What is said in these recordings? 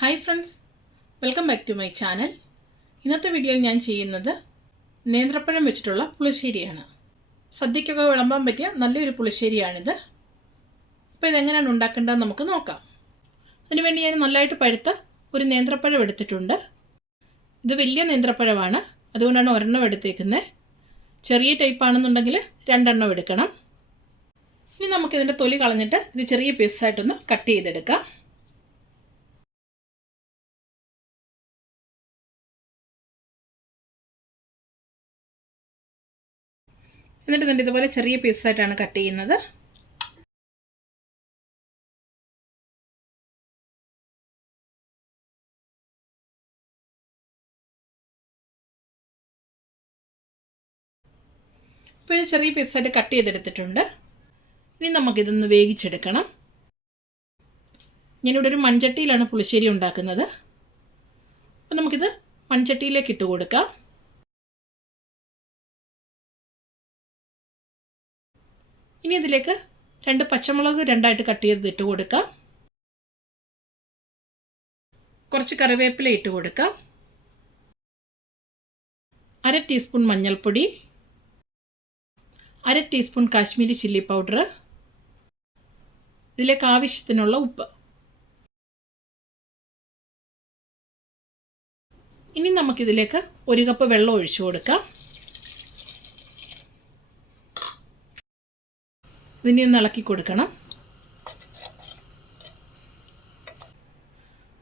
Hi friends welcome back to my channel ഇന്നത്തെ വീഡിയോയിൽ ഞാൻ ചെയ്യുന്നത് നേന്ത്രപ്പഴം വെച്ചിട്ടുള്ള പുളിശ്ശേരിയാണ്. സദ്യക്കൊക്കെ വിളമ്പാൻ പറ്റിയ നല്ലൊരു പുളിശ്ശേരിയാണിത്. അപ്പോൾ ഇതെങ്ങനെയാണ് ഉണ്ടാക്കേണ്ടതെന്ന് നമുക്ക് നോക്കാം. അതിനുവേണ്ടി ഞാൻ നല്ലതായിട്ട് പഴുത്ത ഒരു നേന്ത്രപ്പഴം എടുത്തിട്ടുണ്ട്. ഇത് വലിയ നേന്ത്രപ്പഴമാണ്. അതുകൊണ്ടാണ് ഒരെണ്ണം എടുത്തേക്കുന്നത് ചെറിയ ടൈപ്പ് ആണെന്നുണ്ടെങ്കിൽ രണ്ടെണ്ണം എടുക്കണം. ഇനി നമുക്കിതിന്റെ തൊലി കളഞ്ഞിട്ട് ഇത് ചെറിയ പീസായിട്ടൊന്ന് കട്ട് ചെയ്തെടുക്കാം. എന്നിട്ട് ഇതിന്റെ ഇതുപോലെ ചെറിയ പീസായിട്ടാണ് കട്ട് ചെയ്യുന്നത്. ഇപ്പോൾ ഇത് ചെറിയ പീസായിട്ട് കട്ട് ചെയ്തെടുത്തിട്ടുണ്ട്. ഇനി നമുക്കിതൊന്ന് വേവിച്ചെടുക്കണം. ഞാനിവിടെ ഒരു മൺചട്ടിയിലാണ് പുളിശ്ശേരി ഉണ്ടാക്കുന്നത്. അപ്പോൾ നമുക്കിത് മൺചട്ടിയിലേക്ക് ഇട്ട് കൊടുക്കാം. ഇനി ഇതിലേക്ക് രണ്ട് പച്ചമുളക് രണ്ടായിട്ട് കട്ട് ചെയ്ത് ഇട്ട് കൊടുക്കാം. കുറച്ച് കറിവേപ്പില ഇട്ട് കൊടുക്കാം. അര ടീസ്പൂൺ മഞ്ഞൾപ്പൊടി. അര ടീസ്പൂൺ കാശ്മീരി ചില്ലി പൗഡർ. ഇതിലേക്ക് ആവശ്യത്തിനുള്ള ഉപ്പ്. ഇനി നമുക്കിതിലേക്ക് ഒരു കപ്പ് വെള്ളം ഒഴിച്ചു കൊടുക്കാം. ഇതിനെ ഒന്ന് ഇളക്കി കൊടുക്കണം.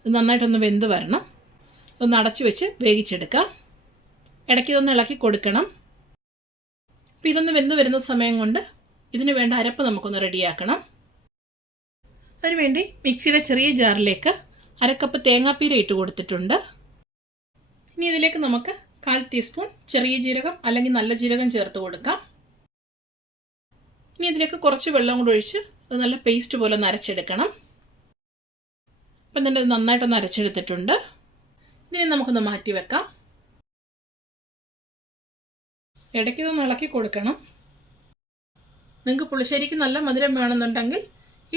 ഇത് നന്നായിട്ടൊന്ന് വെന്ത് വരണം. ഒന്ന് അടച്ചു വെച്ച് വേവിച്ചെടുക്കാം. ഇടയ്ക്ക് ഇതൊന്ന് ഇളക്കി കൊടുക്കണം. അപ്പോൾ ഇതൊന്ന് വെന്ത് വരുന്ന സമയം കൊണ്ട് ഇതിന് വേണ്ട അരപ്പ് നമുക്കൊന്ന് റെഡിയാക്കണം. അതിനുവേണ്ടി മിക്സിയുടെ ചെറിയ ജാറിലേക്ക് അരക്കപ്പ് തേങ്ങാപ്പീര ഇട്ട് കൊടുത്തിട്ടുണ്ട്. ഇനി ഇതിലേക്ക് നമുക്ക് കാൽ ടീസ്പൂൺ ചെറിയ ജീരകം അല്ലെങ്കിൽ നല്ല ജീരകം ചേർത്ത് കൊടുക്കാം. ഇനി ഇതിലേക്ക് കുറച്ച് വെള്ളം കൂടെ ഒഴിച്ച് അത് നല്ല പേസ്റ്റ് പോലെ നരച്ചെടുക്കണം അപ്പം തന്നെ ഇത് നന്നായിട്ടൊന്ന് അരച്ചെടുത്തിട്ടുണ്ട്. ഇതിനെ നമുക്കൊന്ന് മാറ്റി വെക്കാം. ഇടയ്ക്ക് ഇതൊന്ന് ഇളക്കി കൊടുക്കണം. നിങ്ങൾക്ക് പുളിശ്ശേരിക്ക് നല്ല മധുരം വേണമെന്നുണ്ടെങ്കിൽ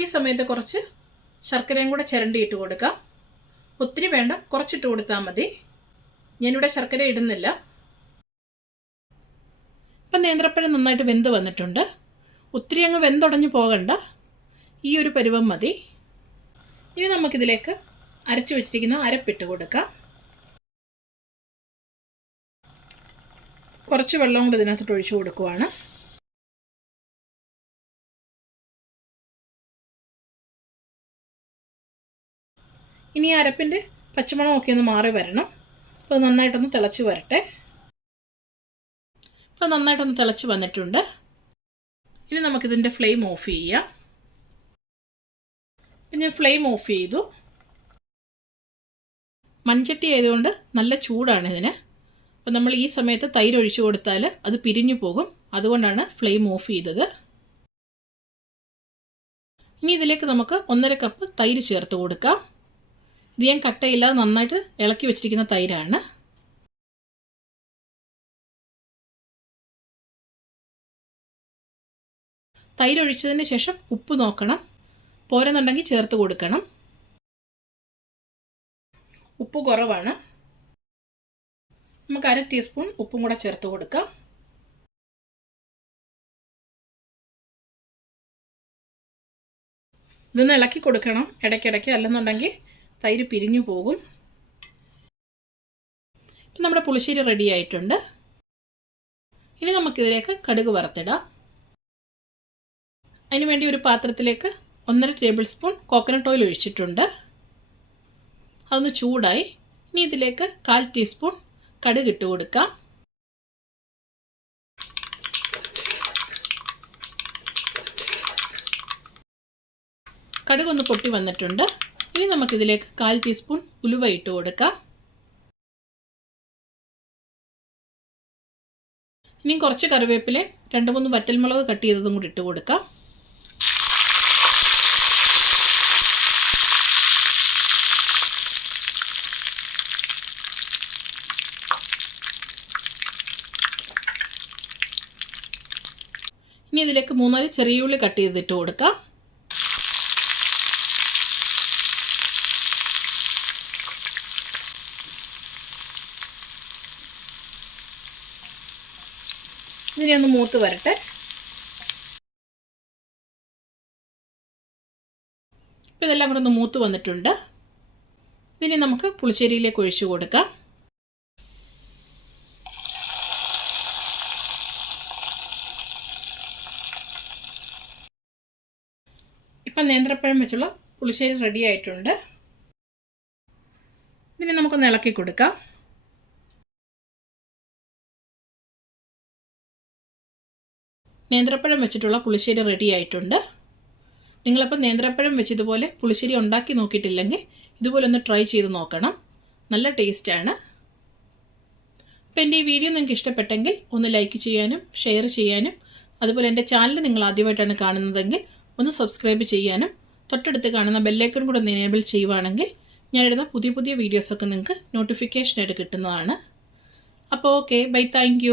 ഈ സമയത്ത് കുറച്ച് ശർക്കരയും കൂടെ ചിരണ്ടിയിട്ട് കൊടുക്കാം. ഒത്തിരി വേണ്ട കുറച്ചിട്ട് കൊടുത്താൽ മതി. ഞാനിവിടെ ശർക്കര ഇടുന്നില്ല. ഇപ്പം നേന്ത്രപ്പഴം നന്നായിട്ട് വെന്ത് വന്നിട്ടുണ്ട്. ഒത്തിരി അങ്ങ് വെന്തുടഞ്ഞു പോകണ്ട. ഈ ഒരു പരുവം മതി. ഇനി നമുക്കിതിലേക്ക് അരച്ചു വെച്ചിരിക്കുന്ന അരപ്പിട്ട് കൊടുക്കാം. കുറച്ച് വെള്ളം കൂടെ ഇതിനകത്തോട്ട് ഒഴിച്ചു കൊടുക്കുവാണ്. ഇനി അരപ്പിന്റെ പച്ചമണമൊക്കെ ഒന്ന് മാറി വരണം. അപ്പോൾ നന്നായിട്ടൊന്ന് തിളച്ച് വരട്ടെ. അപ്പോൾ നന്നായിട്ടൊന്ന് തിളച്ച് വന്നിട്ടുണ്ട്. ഇനി നമുക്കിതിന്റെ ഫ്ലെയിം ഓഫ് ചെയ്യാം. പിന്നെ ഫ്ലെയിം ഓഫ് ചെയ്തു. മൺചട്ടി ആയതുകൊണ്ട് നല്ല ചൂടാണ് ഇതിന്. അപ്പം നമ്മൾ ഈ സമയത്ത് തൈര് ഒഴിച്ചു കൊടുത്താൽ അത് പിരിഞ്ഞു പോകും. അതുകൊണ്ടാണ് ഫ്ലെയിം ഓഫ് ചെയ്തത്. ഇനി ഇതിലേക്ക് നമുക്ക് ഒന്നര കപ്പ് തൈര് ചേർത്ത് കൊടുക്കാം. ഇത് ഞാൻ കട്ടയില്ലാതെ നന്നായിട്ട് ഇളക്കി വെച്ചിരിക്കുന്ന തൈരാണ്. തൈര് ഒഴിച്ചതിന് ശേഷം ഉപ്പ് നോക്കണം. പോരെന്നുണ്ടെങ്കിൽ ചേർത്ത് കൊടുക്കണം. ഉപ്പ് കുറവാണ്. നമുക്ക് അര ടീസ്പൂൺ ഉപ്പും കൂടെ ചേർത്ത് കൊടുക്കാം. ഇതൊന്ന് ഇളക്കി കൊടുക്കണം. ഇടയ്ക്കിടയ്ക്ക് അല്ലെന്നുണ്ടെങ്കിൽ തൈര് പിരിഞ്ഞു പോകും. ഇപ്പം നമ്മുടെ പുളിശ്ശേരി റെഡി ആയിട്ടുണ്ട്. ഇനി നമുക്കിതിലേക്ക് കടുക് വറുത്തിടാം. അതിന് വേണ്ടി ഒരു പാത്രത്തിലേക്ക് ഒന്നര ടേബിൾ സ്പൂൺ കോക്കനട്ട് ഓയിൽ ഒഴിച്ചിട്ടുണ്ട്. അതൊന്ന് ചൂടായി. ഇനി ഇതിലേക്ക് കാൽ ടീസ്പൂൺ കടുക് ഇട്ട് കൊടുക്കാം. കടുക് ഒന്ന് പൊട്ടി വന്നിട്ടുണ്ട്. ഇനി നമുക്കിതിലേക്ക് കാൽ ടീസ്പൂൺ ഉലുവ ഇട്ട് കൊടുക്കാം. ഇനിയും കുറച്ച് കറിവേപ്പിലെ രണ്ട് മൂന്ന് വറ്റൽമുളക് കട്ട് ചെയ്തതും കൂടി ഇട്ട് കൊടുക്കാം. ഇനി ഇതിലേക്ക് മൂന്നാൽ ചെറിയ ഉള്ളി കട്ട് ചെയ്തിട്ട് കൊടുക്കാം. ഇതിനെ ഒന്ന് മൂത്ത് വരട്ടെ. ഇപ്പം ഇതെല്ലാം കൂടെ ഒന്ന് മൂത്ത് വന്നിട്ടുണ്ട്. ഇനി നമുക്ക് പുളിശ്ശേരിയിലേക്ക് ഒഴിച്ചു കൊടുക്കാം. ഇപ്പം നേന്ത്രപ്പഴം വെച്ചുള്ള പുളിശ്ശേരി റെഡി ആയിട്ടുണ്ട്. ഇതിനെ നമുക്കൊന്ന് ഇളക്കി കൊടുക്കാം. നേന്ത്രപ്പഴം വെച്ചിട്ടുള്ള പുളിശ്ശേരി റെഡി ആയിട്ടുണ്ട്. നിങ്ങളപ്പോൾ നേന്ത്രപ്പഴം വെച്ചതുപോലെ പുളിശ്ശേരി ഉണ്ടാക്കി നോക്കിയിട്ടില്ലെങ്കിൽ ഇതുപോലെ ഒന്ന് ട്രൈ ചെയ്ത് നോക്കണം. നല്ല ടേസ്റ്റാണ് അപ്പോൾ എന്റെ ഈ വീഡിയോ നിങ്ങൾക്ക് ഇഷ്ടപ്പെട്ടെങ്കിൽ ഒന്ന് ലൈക്ക് ചെയ്യാനും ഷെയർ ചെയ്യാനും അതുപോലെ എന്റെ ചാനൽ നിങ്ങൾ ആദ്യമായിട്ടാണ് കാണുന്നതെങ്കിൽ ഒന്ന് സബ്സ്ക്രൈബ് ചെയ്യാനും തൊട്ടടുത്ത് കാണുന്ന ബെല്ലൈക്കൺ കൂടെ ഒന്ന് എനേബിൾ ചെയ്യുവാണെങ്കിൽ ഇടുന്ന പുതിയ പുതിയ വീഡിയോസൊക്കെ നിങ്ങൾക്ക് നോട്ടിഫിക്കേഷനായിട്ട് കിട്ടുന്നതാണ്. അപ്പോൾ ഓക്കെ ബൈ താങ്ക്